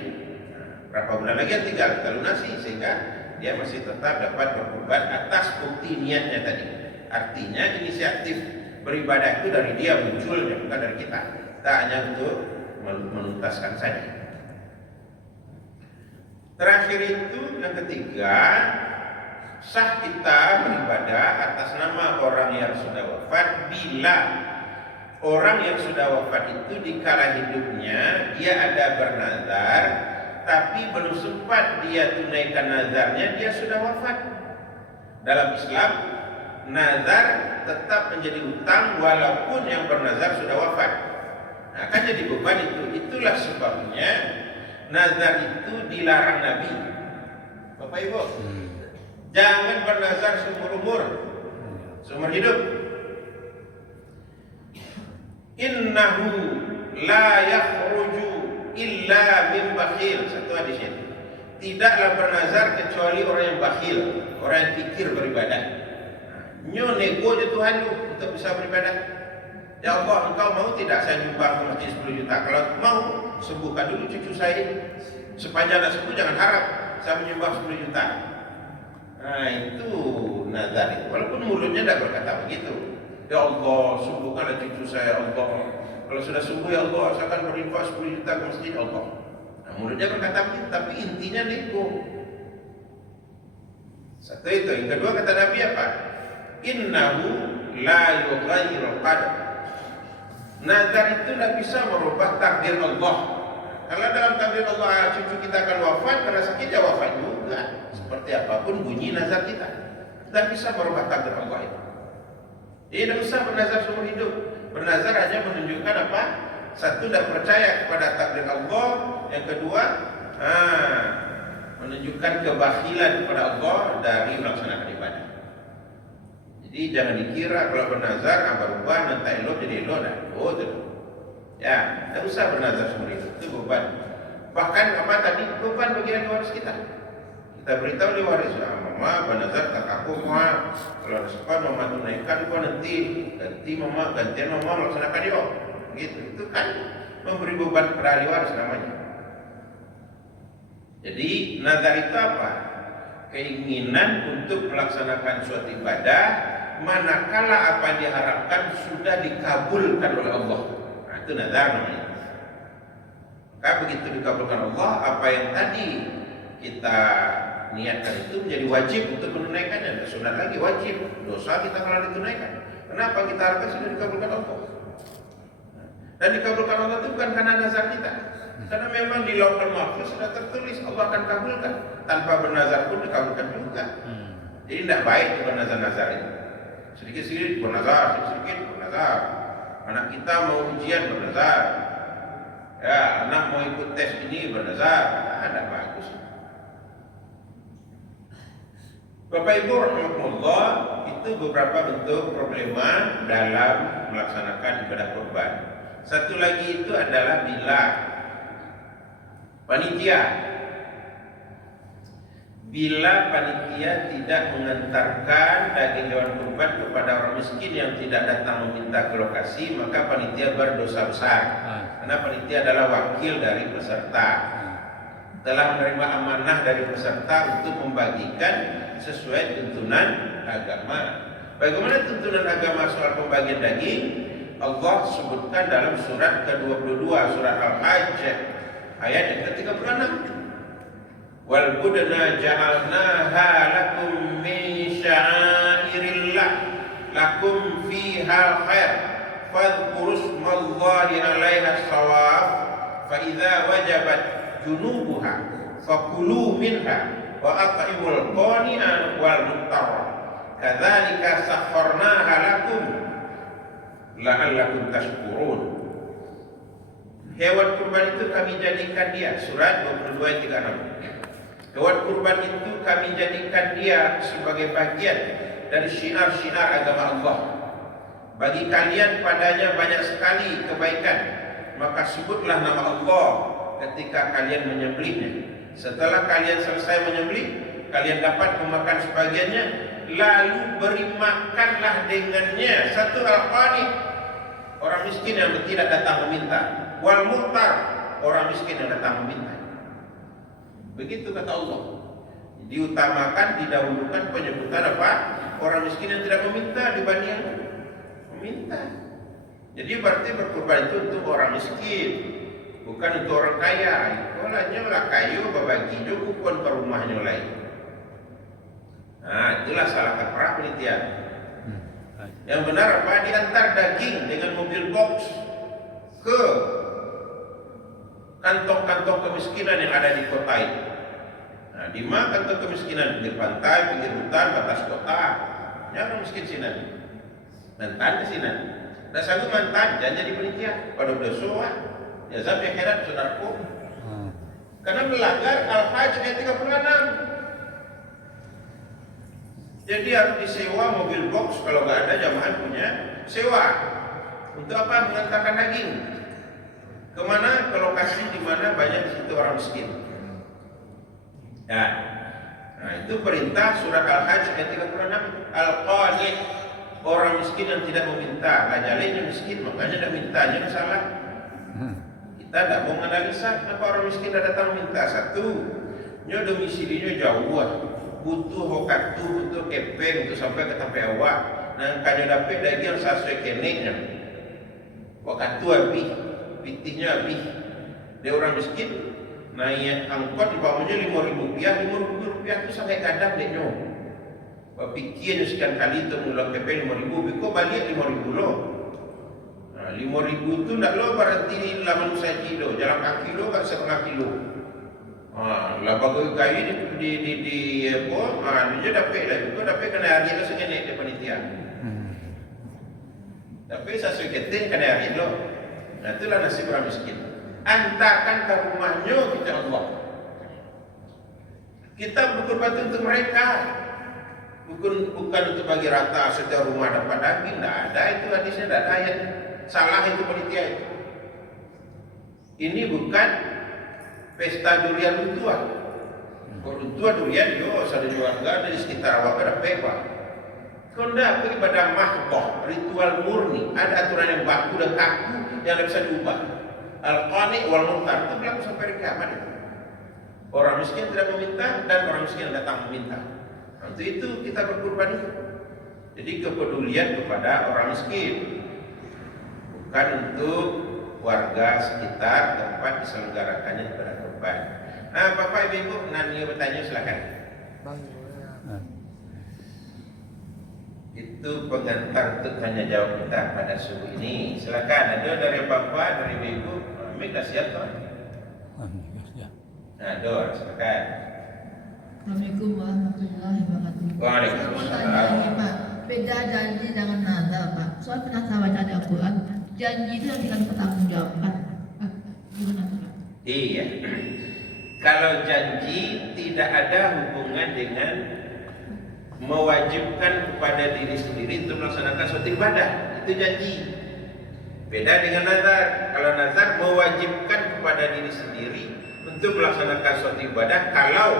Nah, berapa bulan lagi yang tinggal kita lunasi sehingga dia masih tetap dapat berkorban atas bukti niatnya tadi. Artinya inisiatif beribadah itu dari dia munculnya, bukan dari kita. Kita hanya untuk menuntaskan saja. Terakhir itu yang ketiga, sah kita beribadah atas nama orang yang sudah wafat bila orang yang sudah wafat itu di kala hidupnya dia ada bernazar, tapi belum sempat dia tunaikan nazarnya, dia sudah wafat. Dalam Islam, nazar tetap menjadi utang walaupun yang bernazar sudah wafat. Nah, kan jadi beban itu. Itulah sebabnya nazar itu dilarang Nabi. Bapak Ibu, jangan bernazar seumur hidup. Innahu la yakhruju illa min bakhil. Satu hadis itu. Tidaklah bernazar kecuali orang yang bakhil, orang yang pikir beribadah. Nyo nego je Tuhan lu untuk bisa beribadah. Ya Allah, engkau mau tidak saya nyumbang ke masjid 10 juta? Kalau mau, sembuhkan dulu cucu saya ini. Sepanjang nak sembuh jangan harap saya menyumbang 10 juta. Nah, itu nazar itu. Walaupun mulutnya tidak berkata begitu. Ya Allah, sembuhkanlah cucu saya, Allah. Kalau sudah sembuh, ya Allah, saya akan berinfak 10 juta ke masjid, Allah. Nah, mulutnya berkata begitu, tapi intinya nego. Satu itu. Yang kedua kata Nabi apa? Innahu la yughayyirul qadar. Nazar itu tidak bisa merubah takdir Allah. Kalau dalam takdir Allah cucu kita akan wafat, karena sakit ya wafat juga. Seperti apapun bunyi nazar kita, tidak bisa merubah takdir Allah itu. Jadi tidak usah bernazar seumur hidup. Bernazar hanya menunjukkan apa? Satu, tidak percaya kepada takdir Allah. Yang kedua, menunjukkan kebakhilan kepada Allah dari melaksanakan ibadah. Jadi jangan dikira kalau bernazar berubah nanti elok jadi elok dah. Oh itu. Ya, tidak usah bernazar seumur hidup. Itu beban. Bahkan apa tadi? Beban bagi ahli waris kita. Kita beritahu ahli waris, mama bernazar tak aku mama. Kalau ada sempat mama tunaikan kau nanti gantian mama melaksanakan dia. Gitu. Itu kan memberi beban kepada ahli waris namanya. Jadi nazar itu apa? Keinginan untuk melaksanakan suatu ibadah manakala apa yang diharapkan sudah dikabulkan oleh Allah. Nah, itu nazar namanya. Maka begitu dikabulkan Allah, apa yang tadi kita niatkan itu menjadi wajib untuk menunaikannya. Dan sunat lagi wajib, dosa kita kalau ditunaikan. Kenapa? Kita harapkan sudah dikabulkan Allah. Dan dikabulkan Allah itu bukan karena nazar kita, karena memang di Lauhul Mahfuz sudah tertulis Allah akan kabulkan. Tanpa bernazar pun dikabulkan juga. Jadi tidak baik bernazar-nazar itu. Sedikit-sedikit bernazar, sedikit-sedikit bernazar. Anak kita mau ujian bernazar. Ya, anak mau ikut tes ini bernazar. Tidak bagus. Bapak Ibu rahimahullah, itu beberapa bentuk problema dalam melaksanakan ibadah kurban. Satu lagi itu adalah bila panitia tidak mengantarkan daging hewan kurban kepada orang miskin yang tidak datang meminta ke lokasi, maka panitia berdosa besar. Karena panitia adalah wakil dari peserta, telah menerima amanah dari peserta untuk membagikan sesuai tuntunan agama. Bagaimana tuntunan agama soal pembagian daging? Allah sebutkan dalam surat ke-22, surat Al-Hajj ayat yang ke-36. Wal budna ja'alnaha lakum min sya'airillah lakum fiha khair fadhkuru ismallahi 'alaiha shawaf fa idza wajabat junubuha fakulu minha wa at'imul qani'a wal muttar kadzalika sakharnaha lakum la'allakum tashkurun. Hewan kurban itu kami jadikan dia, surat 22 ayat 36. Hewan kurban itu kami jadikan dia sebagai bagian dari syiar-syiar agama Allah. Bagi kalian padanya banyak sekali kebaikan, maka sebutlah nama Allah ketika kalian menyembelihnya. Setelah kalian selesai menyembelih, kalian dapat memakan sebagiannya, lalu beri makanlah dengannya satu al-qani, orang miskin yang tidak datang meminta, wal muhtar, orang miskin yang datang meminta. Begitu kata Allah. Diutamakan, didahulukan penyebutan apa? Orang miskin yang tidak meminta dibanding yang meminta. Jadi berarti berkurban itu untuk orang miskin, bukan untuk orang kaya. Kalau nyolah kayu berbagi cukup ke rumahnya lain. Nah, itulah salah kaprah penitia. Yang benar apa? Diantar daging dengan mobil box ke kantong-kantong kemiskinan yang ada di kota itu. Nah, di mana kantong kemiskinan? Pinggir pantai, pinggir hutan, batas kota. Ya, orang miskin sini. Mantan ke sini. Nah, satu mantan jangan jadi penitia. Pada udah soa, ya sampai akhirat saudaraku. Karena melanggar Al-Hajj ayat 36. Jadi harus disewa mobil box kalau nggak ada jamaah punya sewa. Untuk apa? Mengantarkan daging. Kemana? Ke lokasi di mana banyak situ orang miskin. Ya. Nah, itu perintah surat Al-Hajj ayat 36. Al-Qani, orang miskin yang tidak meminta. Ngajalin miskin, makanya tidak minta, jangan salah. Kita tidak mau menganalisa kenapa orang miskin tidak datang meminta. Satu, domisilinya jauh, butuh hokatu, butuh kepeng untuk sampai ke tempat awak. Nah, kanyo dapat daging sesuai keneknya. Wakatu habis, pitiknya habis. Dia orang miskin, naik angkot umpamanya Rp5.000, Rp5.000 itu sampai kadang deh nyo. Pikir sekian kali itu mulai kepeng Rp5.000, kok balik Rp5.000 loh. Nah, Rp5.000 itu tidak lo berarti laman saya kilo, jalan kaki lo kan setengah kilo. Lah bagai kayu di apa? Dia dapat lah. Kau dapat kena hari lo segini di panitia. Tapi sesuai keting kena hari lo. Nah, itulah nasib orang miskin. Antarkan ke rumahnya kita Allah. Kita berkorban untuk mereka. Bukan untuk bagi rata setiap rumah dapat daging. Tidak ada itu hadisnya, tidak ada ayatnya. Salah itu panitia itu. Ini bukan pesta durian lutua. Kalau lutua durian, ada warga dari sekitar awak ada pepa. Kalau tidak, ibadah mahdoh, ritual murni. Ada aturan yang baku dan kaku yang tidak bisa diubah. Al-Qani wal Muhtar itu berlaku sampai hari kiamat. Orang miskin tidak meminta dan orang miskin datang meminta. Untuk itu kita berkorban itu. Jadi kepedulian kepada orang miskin, bukan untuk warga sekitar tempat diselenggarakannya ibadah kurban. Nah, Bapak Ibu, Nani bertanya silakan. Itu pengantar untuk tanya jawab kita pada subuh ini. Silakan, ada dari Bapak, dari Ibu. Ambil dah siap tuan. Nah, doa silakan. Assalamualaikum warahmatullahi wabarakatuh. Waalaikumsalam. Saya mau tanya lagi Pak, beda janji dengan nazar Pak. Soal pernah saya baca di Al-Quran, janji itu nanti akan bertanggungjawabkan. Gimana Pak? Iya. Kalau janji tidak ada hubungan dengan mewajibkan kepada diri sendiri untuk melaksanakan suatu ibadah, itu janji. Beda dengan nazar. Kalau nazar mewajibkan kepada diri sendiri untuk melaksanakan suatu ibadah kalau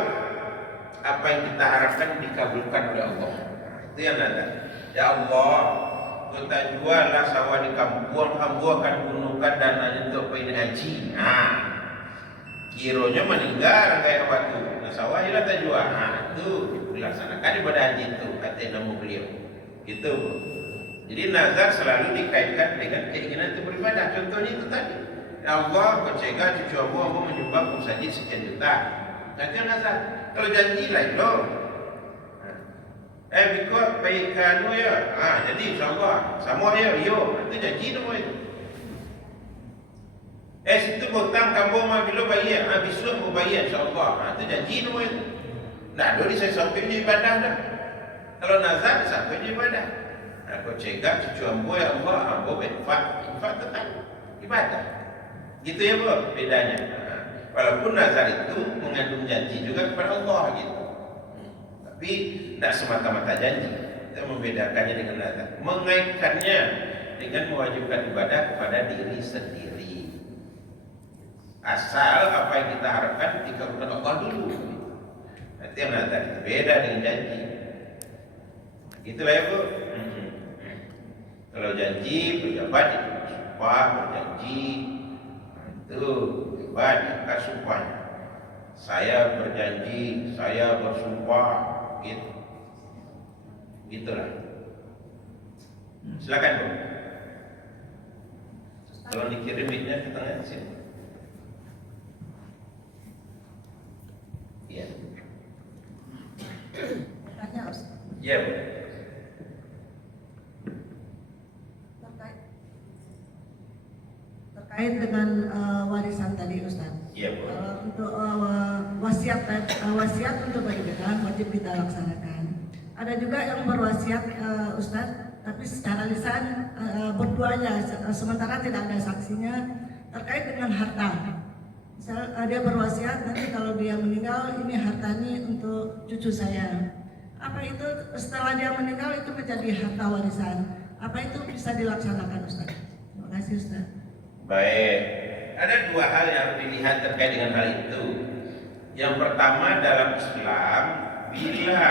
apa yang kita harapkan dikabulkan oleh Allah. Itu yang nazar. Ya Allah, kita juallah sawah di kampung, hamba akan gunakan dananya untuk pergi haji. Nah, kironya meninggal kayak waktu nah, sawah hilang tak jual. Nah, itu dilaksanakan ibadah haji itu kata nama beliau. Gitu. Jadi nazar selalu dikaitkan dengan keinginan itu beribadah. Contohnya itu tadi. Ya Allah, bercegah cucu hamba menyumbang musajid sekian juta. Nanti nazar. Kalau janji lain loh. Bikot baikkan ya. Jadi insyaallah sama ya yo. Itu janji tu itu. Situ hutang kamu mah bila bayar, besok mau bayar insyaallah. Itu janji tu itu. Nah, dulu saya sampai di ibadah dah. Kalau nazar sampai di ibadah. Aku cegah cucu hamba ya Allah, hamba infak tetap ibadah. Gitu ya, Bu, bedanya. Walaupun nazar itu mengandung janji juga kepada Allah gitu. Tapi tidak semata-mata janji. Kita membedakannya dengan nazar. Mengaitkannya dengan mewajibkan ibadah kepada diri sendiri. Asal apa yang kita harapkan dikabulkan Allah dulu. Nanti yang nazar itu beda dengan janji. Gitulah ya, Bu. Kalau janji pejabat itu sumpah berjanji itu ibadah sumpahnya. Saya berjanji, saya bersumpah, gitu. Gitulah. Silakan, Bu. Tolong dikirim mic-nya ke tengah sini. Iya. Tanya, Ustaz. Iya, Bu. Terkait dengan warisan tadi, Ustaz. Iya, Bu. Untuk wasiat untuk beribadah wajib kita laksanakan. Ada juga yang berwasiat, Ustaz, tapi secara lisan berduanya, sementara tidak ada saksinya terkait dengan harta. Misal dia berwasiat nanti kalau dia meninggal ini hartanya untuk cucu saya. Apa itu setelah dia meninggal itu menjadi harta warisan? Apa itu bisa dilaksanakan, Ustaz? Terima kasih, Ustaz. Baik, ada dua hal yang harus dilihat terkait dengan hal itu. Yang pertama dalam Islam, bila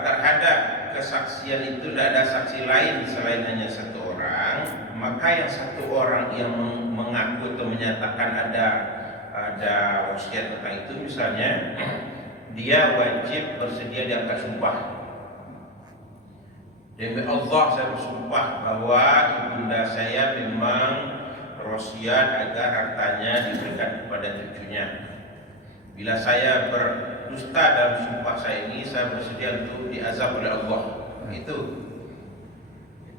terhadap kesaksian itu tidak ada saksi lain selain hanya satu orang, maka yang satu orang yang mengaku atau menyatakan ada wasiat tentang itu, misalnya dia wajib bersedia di atas sumpah. Demi Allah saya bersumpah bahwa ibunda saya memang berwasiat agar hartanya diberikan kepada cucunya. Bila saya berdusta dalam sumpah saya ini, saya bersedia untuk diazab oleh Allah. Itu.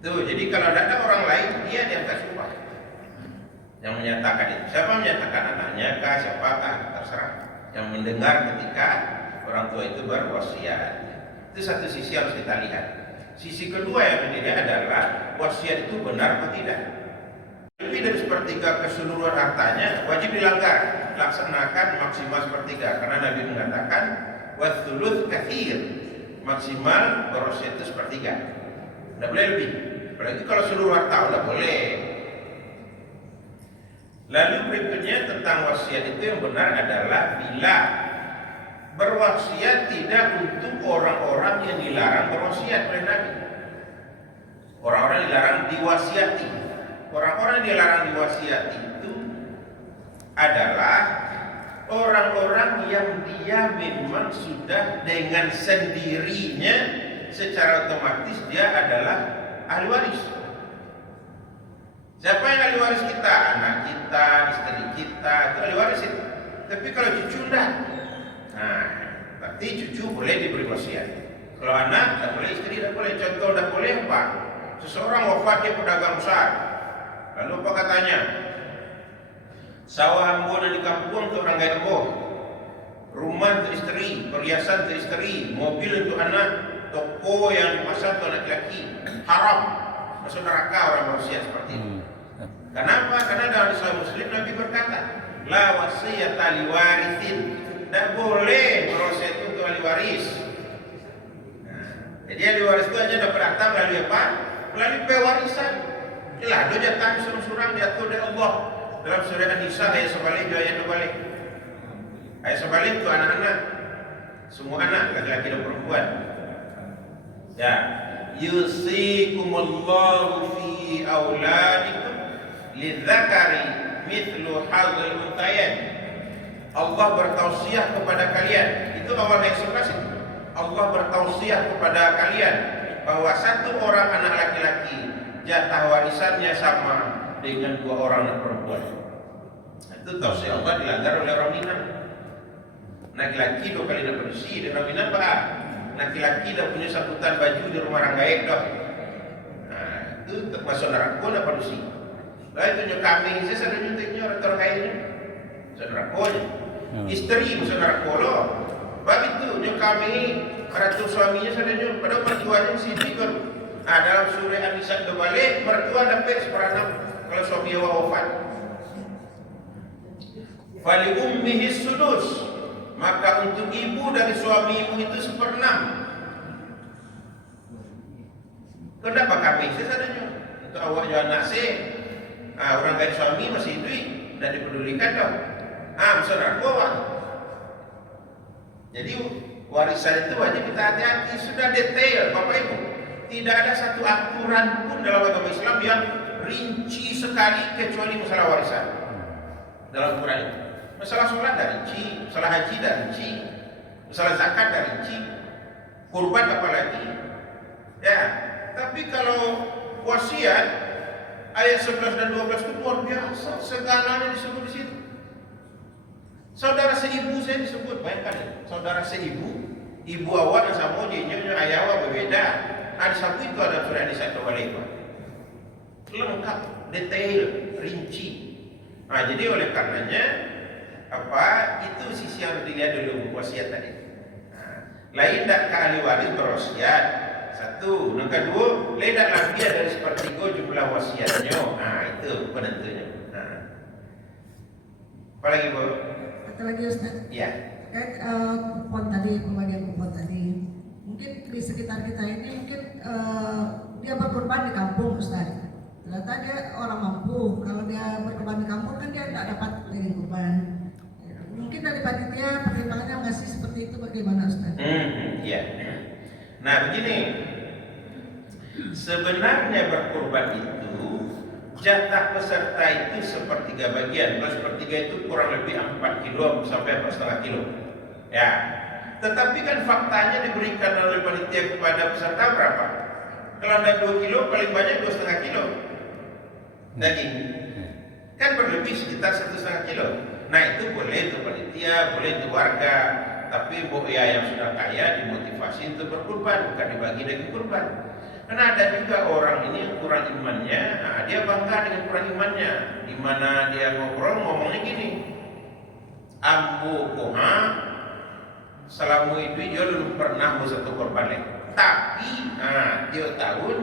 Jadi kalau ada orang lain, dia diangkat sumpah yang menyatakan itu. Siapa menyatakan, anaknya kah, siapakah, terserah. Yang mendengar ketika orang tua itu berwasiat. Itu satu sisi harus kita lihat. Sisi kedua yang dilihat adalah wasiat itu benar atau tidak. Lebih dari sepertiga keseluruhan hartanya wajib dilanggar. Laksanakan maksimal sepertiga, karena Nabi mengatakan wathuluth kathir, maksimal berwasiat itu sepertiga. Tidak boleh lebih. Apalagi kalau seluruh harta tidak boleh. Lalu berikutnya tentang wasiat itu yang benar adalah bila berwasiat tidak untuk orang-orang yang dilarang berwasiat oleh Nabi. Orang-orang yang dilarang diwasiati. Orang-orang yang dilarang diwasiati itu adalah orang-orang yang dia memang sudah dengan sendirinya secara otomatis dia adalah ahli waris. Siapa yang ahli waris kita? Anak kita, istri kita, itu ahli waris itu. Tapi kalau cucu enggak. Nah, berarti cucu boleh diberi wasiat. Kalau anak tidak boleh, istri tidak boleh. Contoh tidak boleh apa? Seseorang wafat, dia pedagang besar. Lalu apa katanya? Sawah ambo di kampung untuk orang kaya ambo, rumah untuk istri, perhiasan untuk istri, mobil untuk anak, toko yang di pasar untuk anak laki. Haram, masuk neraka orang berwasiat seperti itu. Kenapa? Karena dalam Islam Muslim Nabi berkata, la wasiyata liwarithin. Tidak boleh berwasiat untuk ahli waris. Jadi yang diwaris itu hanya dapat harta melalui apa? Melalui pewarisan. Inilah ada jatah surang-surang diatur oleh Allah dalam surah An-Nisa ayat sebalik ayat sebalik. Ayat sebalik itu anak-anak, semua anak laki-laki dan perempuan. Ya, yusikumullahu fi auladikum lidzakari mithlu hadzal untayain. Allah bertausiah kepada kalian. Itu awal ayat 11 itu. Allah bertausiah kepada kalian bahwa satu orang anak laki-laki jatah warisannya sama dengan 2 orang anak perempuan. Itu tausiah Allah dilanggar oleh orang Minang. Laki-laki 2 kali dapat besi dan orang Minang pak. Laki-laki dah punya saputan baju di rumah orang gaib dah. Nah, itu termasuk neraka dapat besi. Lah itu nyo kami saya sudah nyuntiknya orang kainnya. Saudara-saudara. Istri saudara lo. Bab itu nyo kami mertua suaminya saudara pada mertuanya mesti tidur. Nah, dalam surah An-Nisa balik mertua dapat seperenam kalau suami wafat. Fali ummihi sudus, maka untuk ibu dari suamimu itu 1/6. Kenapa kami saudara untuk awak jual nasi? Orang kaya suami masih duit dan dipedulikan dong. Saudara awak. Jadi warisan itu wajib kita hati-hati, sudah detail Bapak Ibu. Tidak ada satu aturan pun dalam agama Islam yang rinci sekali kecuali masalah warisan. Dalam Quran itu. Masalah sholat dah rinci, masalah haji dah rinci, masalah zakat dah rinci, kurban apalagi. Ya, tapi kalau wasiat ayat 11 dan 12 itu luar biasa, segalanya disebut di situ. Saudara seibu saya disebut, bayangkan ya. Saudara seibu, ibu awak dan sama jenyo ayah awak berbeda. Ada satu itu ada surah An-Nisa balik. Lengkap, detail, rinci. Jadi oleh karenanya itu sisi yang harus dilihat dulu wasiat tadi. Lain tak ke ahli waris berwasiat. Satu, yang kedua, lain tak lebih dari 1/3 jumlah wasiatnya. Itu penentunya. Apa lagi Bu? Satu lagi Ustaz. Ya. Terkait kupon tadi, pembagian kupon tadi. Mungkin di sekitar kita ini mungkin dia berkorban di kampung Ustaz. Ternyata dia orang mampu. Kalau dia berkorban di kampung kan dia tidak dapat daging kurban. Mungkin dari panitia pertimbangannya ngasih seperti itu bagaimana Ustaz? Iya. Nah begini, sebenarnya berkorban itu jatah peserta itu 1/3 bagian. Kalau 1/3 itu kurang lebih 4 kilo sampai 4,5 kilo. Ya. Tetapi kan faktanya diberikan oleh panitia kepada peserta berapa? Kalau ada 2 kilo paling banyak 2,5 kilo daging. Kan berlebih sekitar 1,5 kilo. Nah itu boleh untuk panitia, boleh untuk warga. Tapi yang sudah kaya dimotivasi untuk berkurban, bukan dibagi daging kurban. Karena ada juga orang ini yang kurang imannya, dia bangga dengan kurang imannya. Di mana dia ngomongnya gini, ambu koha, selama itu dia belum pernah mau satu korban lagi. Tapi, dia tahun,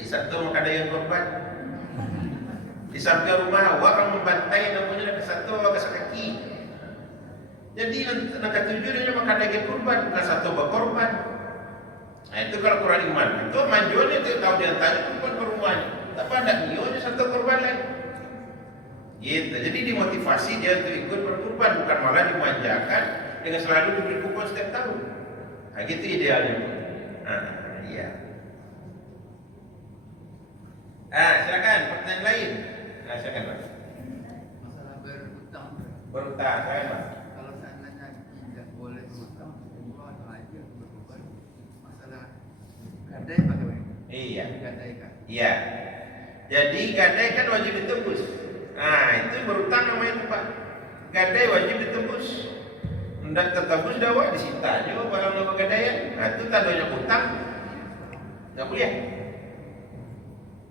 satu maka ada yang korban. Di samping rumah orang membantai namanya ke satu ke sekaki. Jadi nak tujuannya makan daging kurban bukan satu berkorban. Nah itu kalau kurang iman. Itu manjuannya itu tahu dia tanya kurban ke rumahnya. Tapi ada nyonya satu korban lagi. Gitu. Jadi dimotivasi dia untuk ikut berkurban bukan malah dimanjakan dengan selalu diberi kupon setiap tahun. Nah gitu idealnya. Iya. Silakan pertanyaan lain. Silakan Pak. Masalah berutang. Berutang, saya Pak. Kalau seandainya tidak boleh berutang, umroh atau haji berkorban, masalah gadai bagaimana? Iya. Gadai kan? Iya. Jadi gadai kan wajib ditebus. Nah itu berutang namanya itu Pak. Gadai wajib ditebus. Hendak tertebus dakwah disita aja barang nama gadaian. Nah itu tandanya utang. Nggak boleh.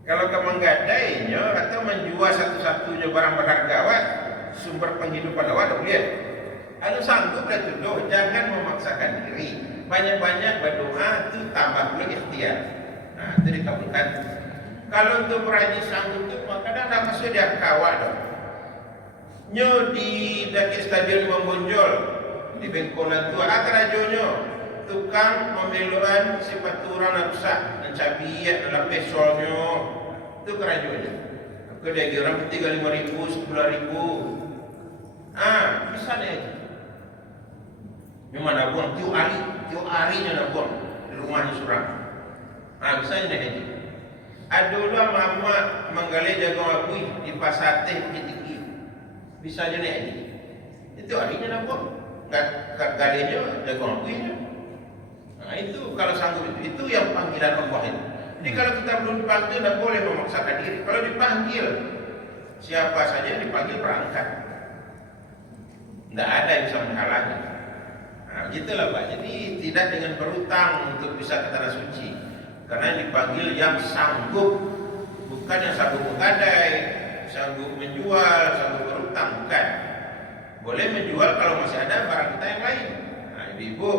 Kalau kamu menggadainya atau menjual satu-satunya barang berharga awak, sumber penghidupan awak tak boleh. Kalau sanggup dah tuduh, jangan memaksakan diri. Banyak-banyak berdoa itu tambah pula ikhtiar. Nah itu dikabulkan. Kalau untuk berhaji sanggup itu kadang tak masuk dia kawat dong. Nyo di dekat stadion Membonjol di Bengkolan tu ada rajonyo. tukang memeluan sifat orang rusak mencabiak dalam pesolnya itu kerajuannya. Aku dia kira 35.000, 10.000. Bisa deh. Memang buang tiap harinya nak buang di rumahnya surang. Bisa deh haji. Adulah mama menggali jagung akui di pasar teh tinggi. Bisa aja nih haji. Itu harinya nak buang. Galinya jagung akuinya. Itu kalau sanggup itu yang panggilan Allah itu. Jadi kalau kita belum dipanggil tidak boleh memaksakan diri. Kalau dipanggil siapa saja yang dipanggil berangkat. Tidak ada yang bisa menghalangi. Gitulah Pak. Jadi tidak dengan berutang untuk bisa ke tanah suci. Karena yang dipanggil yang sanggup, bukan yang sanggup menggadai, sanggup menjual, sanggup berutang, bukan. Boleh menjual kalau masih ada barang kita yang lain. Ibu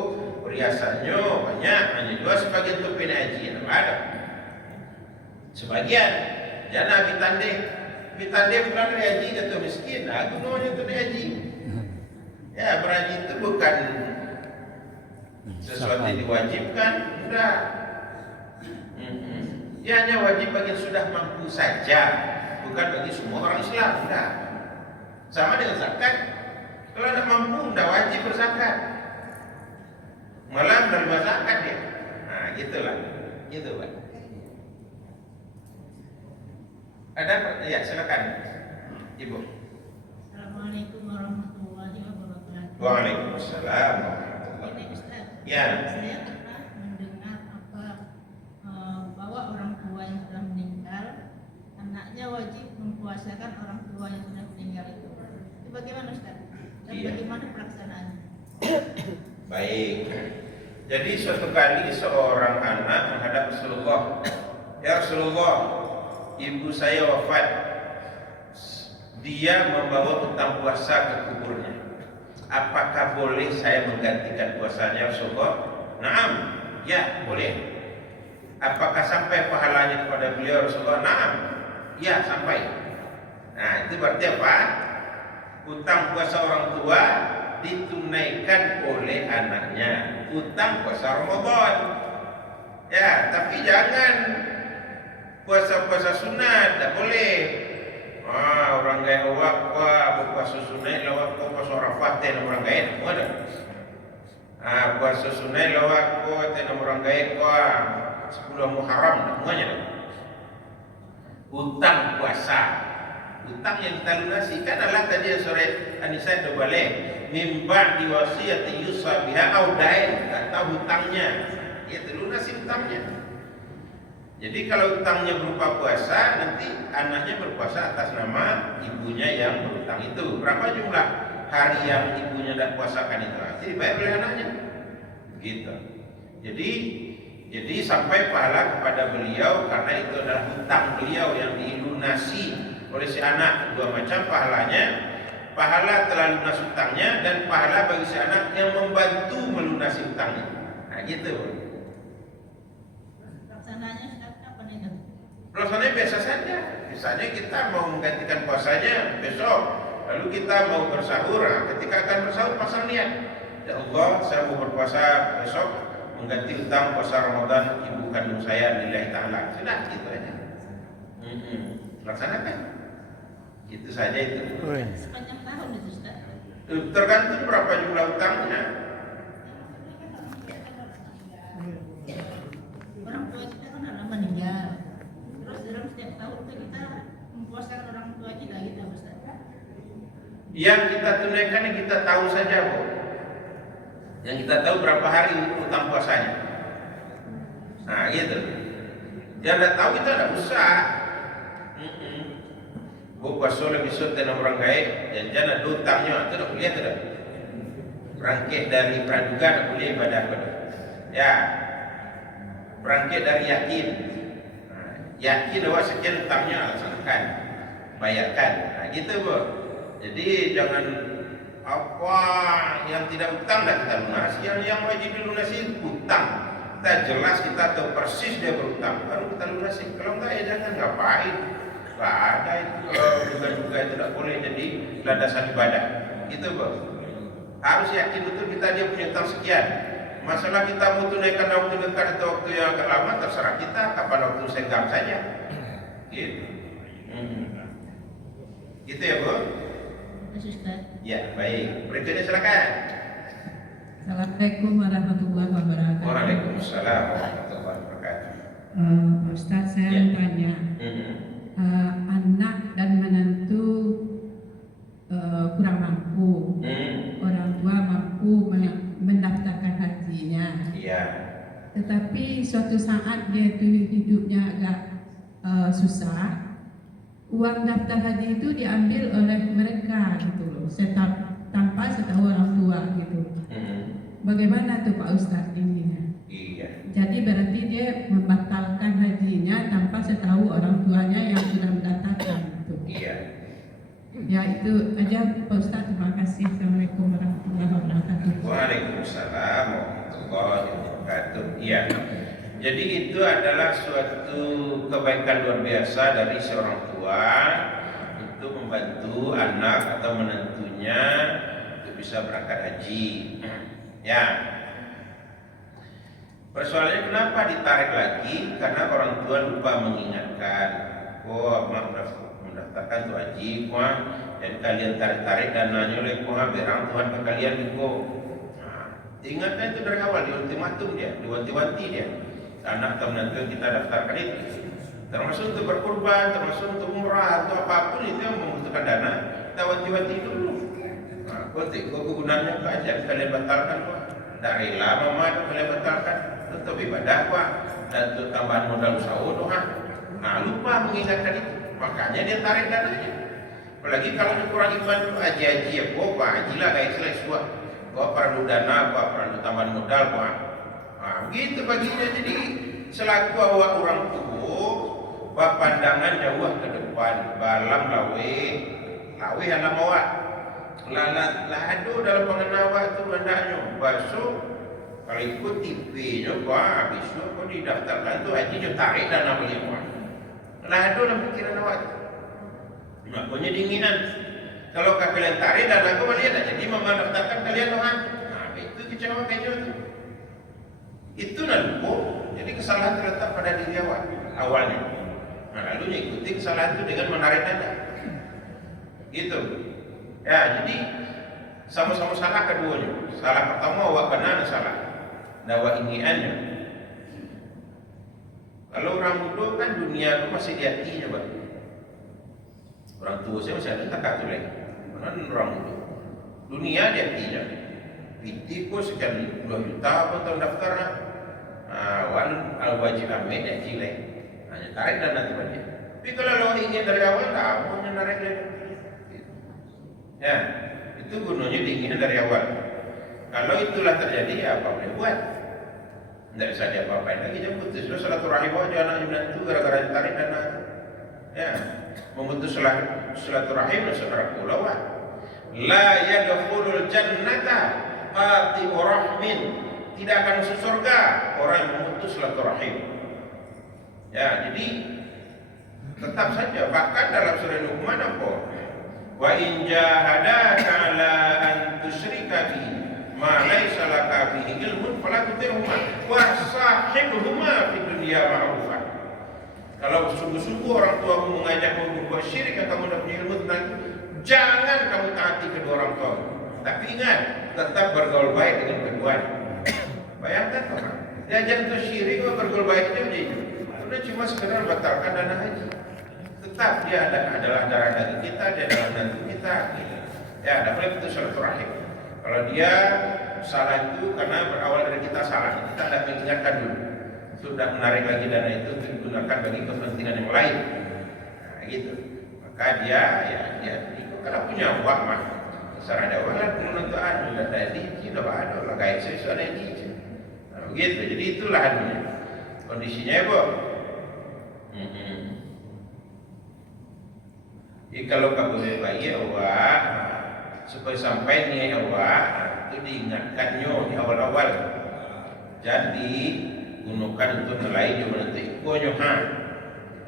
perhiasannya banyak, hanya jual sebagian untuk haji, yang ada. Sebagian, jangan bitande bukan haji jatuh miskin, gunanya untuk haji. Ya berhaji itu bukan sesuatu yang diwajibkan, sudah. Dia hanya wajib bagi yang sudah mampu saja, bukan bagi semua orang Islam, sudah. Sama dengan zakat. Kalau tidak mampu, tidak wajib berzakat. Malah menerima zakat dia. Gitulah. Gitu Pak. Ada? Ya silakan Ibu. Assalamualaikum warahmatullahi wabarakatuh. Waalaikumsalam. Ini Ustaz. Ya. Saya pernah mendengar bahwa orang tua yang sudah meninggal, anaknya wajib mempuasakan orang tua yang sudah meninggal itu. Itu bagaimana Ustaz? Dan bagaimana pelaksanaannya? Baik. Jadi suatu kali seorang anak menghadap Rasulullah. Ya Rasulullah, ibu saya wafat. Dia membawa hutang puasa ke kuburnya. Apakah boleh saya menggantikan puasanya Rasulullah? Naam. Ya, boleh. Apakah sampai pahalanya kepada beliau Rasulullah? Naam. Ya, sampai. Itu berarti apa? Hutang puasa orang tua ditunaikan oleh anaknya. Hutang puasa Ramadan. Ya, tapi jangan puasa-puasa sunat, tidak boleh. Orang gaya awak puasa sunat lawak ko puasa Arafah ten orang gaya ada. Puasa sunat lawak ko ten orang gaya ko 10 Muharram semuanya. Hutang puasa. Hutang yang kita lunasi kan adalah tadi sore Anisa itu boleh mimba diwasiyati yusa biha au dain, atau hutangnya itu lunasi hutangnya. Jadi kalau hutangnya berupa puasa, nanti anaknya berpuasa atas nama ibunya yang berhutang itu. Berapa jumlah hari yang ibunya tidak puasakan itu? Jadi bayar oleh anaknya. Gitu. Jadi sampai pahala kepada beliau karena itu adalah hutang beliau yang dilunasi oleh si anak. Dua macam pahalanya. Pahala telah lunas hutangnya dan pahala bagi si anak yang membantu melunasi hutangnya. Gitu. Pelaksanaannya biasa saja. Misalnya kita mau menggantikan puasanya besok, lalu kita mau bersahur. Ketika akan bersahur pasang niat. Ya Allah, saya mau berpuasa besok mengganti hutang puasa Ramadan ibu kandung saya lillahi ta'ala. Sudah, gitu aja. Laksanakan. Itu saja itu. Sepanjang tahun itu Ustaz. Tergantung berapa jumlah hutangnya. Orang tua kita kan ada meninggal. Terus dalam setiap tahun kita mempuasakan orang tua kita gitu Ustaz. Yang kita tunaikan yang kita tahu saja, Bu. Yang kita tahu berapa hari hutang puasanya. Gitu. Yang tidak tahu itu ada usah. Bu puasa lebih sulit orang gaib, jangan ada hutangnya, itu tidak boleh tidak. Berangkit dari praduga tidak boleh ibadah pada. Ya, berangkit dari yakin. Yakin bahwa sekian hutangnya laksanakan, bayarkan. Gitu Bu. Jadi jangan apa yang tidak hutang dah kita lunasi, yang wajib dilunasi hutang. Kita jelas kita tahu persis dia berhutang, baru kita lunasi. Kalau enggak ya jangan, ngapain? Gak ada itu, kalau juga itu tidak boleh jadi landasan ibadah. Gitu Bu. Harus yakin betul kita dia punya hutang sekian. Masalah kita mau tunaikan waktu dekat atau waktu yang agak lama terserah kita, kapan waktu senggang saja. Gitu. Gitu ya Bu? Terus Ustaz. Ya baik. Berikutnya silakan. Assalamualaikum warahmatullahi wabarakatuh. Waalaikumsalam warahmatullahi wabarakatuh. Pak Ustadz, saya Ya. mau tanya, anak dan menantu kurang mampu, orang tua mampu mendaftarkan hajinya, Iya. tetapi suatu saat dia itu hidupnya agak susah, uang daftar haji itu diambil oleh mereka gitu loh, tanpa setahu orang tua gitu. Bagaimana tuh Pak Ustadz ini? Iya. Jadi berarti dia membatalkan hajinya tanpa setahu orang tuanya yang sudah mendaftarkan gitu. Iya. Ya itu aja Pak Ustadz, terima kasih. Assalamualaikum warahmatullahi wabarakatuh. Waalaikumsalam warahmatullahi wabarakatuh. Iya. Jadi itu adalah suatu kebaikan luar biasa dari seorang tua untuk membantu anak atau menantunya untuk bisa berangkat haji. Ya. Persoalannya kenapa ditarik lagi? Karena orang tua lupa mengingatkan. Oh, mendaftarkan tuh haji, dan kalian tarik-tarik dananya oleh berang Tuhan ke kalian juga. Nah, ingatkan itu dari awal, di ultimatum dia, diwanti-wanti dia. Anak atau menantu yang kita daftarkan itu, termasuk untuk berkurban, termasuk untuk umrah atau apapun itu yang membutuhkan dana, kita wanti-wanti dulu. Nah, kok kegunaannya ke aja kalian batalkan, Pak. Tidak rela mama kalian batalkan. Untuk ibadah Pak, dan untuk tambahan modal usaha doa. Nah lupa mengingatkan itu, makanya dia tarik dananya. Apalagi kalau kurang iman haji-haji ya, Pak haji lah kayak selesai. Kau perlu dana, kau perlu tambahan modal Pak. Nah begitu baginya. Jadi selaku awak orang tua, pandangan jauh ke depan, balam lawe alam awak. Lado dalam pengenawa itu hendaknya basuh. Kalau ikut TV-nya, habis itu kok didaftarkan itu hajinya tarik dana beli Pak. Nah itu dalam pikiran awak. Makanya dinginan. Kalau kalian tarik dana kau kalian ada jadi mama daftarkan kalian doang. Nah itu kecewa kayaknya itu. Itu lupa. Jadi kesalahan terletak pada diri awak awalnya. Nah lalu ikuti kesalahan itu dengan menarik dana. Gitu. Ya jadi sama-sama salah keduanya. Salah pertama awak benar salah. Dakwah ingiannya. Kalau orang muda kan dunia itu masih di hatinya Pak. Orang tua saya masih ada tak tu lagi. Mana orang muda? Dunia di hatinya. Piti ko sekian 2 juta apa tahun daftar nak. Wan al wajib amin ya jilai. Hanya tarik dan nanti banyak. Tapi kalau lo ingin dari awal tak mau narik lagi. Ya, itu gunanya diingin dari awal. Kalau itulah terjadi ya apa boleh buat. Tidak bisa diapa-apain lagi, dia putus. Lo silaturahim aja anak menantu gara-gara ditarik dana. Ya, memutus silaturahim saudara pulau. La yadkhulul jannata qati'u rahmin. Tidak akan masuk surga orang yang memutus silaturahim. Ya, jadi tetap saja bahkan dalam surah Luqman apa? Wa in jahadaka ala an tusyrika bi ma laysa laka bihi ilmun fala tuti'huma wa sahibhuma fid dunya ma'rufan. Kalau sungguh-sungguh orang tuamu mengajakmu berbuat syirik yang kamu tidak punya ilmu tentang, jangan kamu taati kedua orang tua. Tapi ingat, tetap bergaul baik dengan keduanya. Bayangkan orang diajak untuk syirik bergaul baik aja jadi. Sudah cuma sekedar batalkan dana haji. Tetap dia adalah darah daging kita, dia adalah nanti kita. Ya, tidak boleh putus silaturahim. Kalau dia salah itu karena berawal dari kita salah, kita tidak mengingatkan dulu. Sudah menarik lagi dana itu untuk digunakan bagi kepentingan yang lain. Nah, gitu. Maka dia karena punya uang mah. Secara ada uang penentuan sudah tadi sudah ada lah kayak sesuatu ini. Nah, begitu. Jadi itulah anunya. Kondisinya ya, Bu. Jadi kalau kamu bayi awak supaya sampai nih awak itu diingatkannya di awal-awal. Jadi gunakan untuk nelayan yang menentu ikonya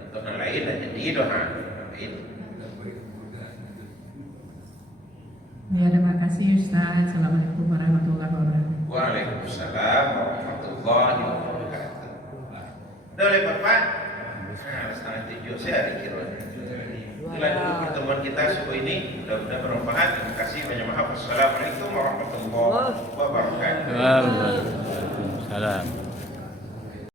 untuk nelayan dan jadi itu itu. Ya, terima kasih Ustaz. Assalamualaikum warahmatullahi wabarakatuh. Waalaikumsalam saya dikira. Itulah dulu pertemuan kita subuh ini, mudah-mudahan bermanfaat. Terima kasih, banyak maaf. Wassalamualaikum.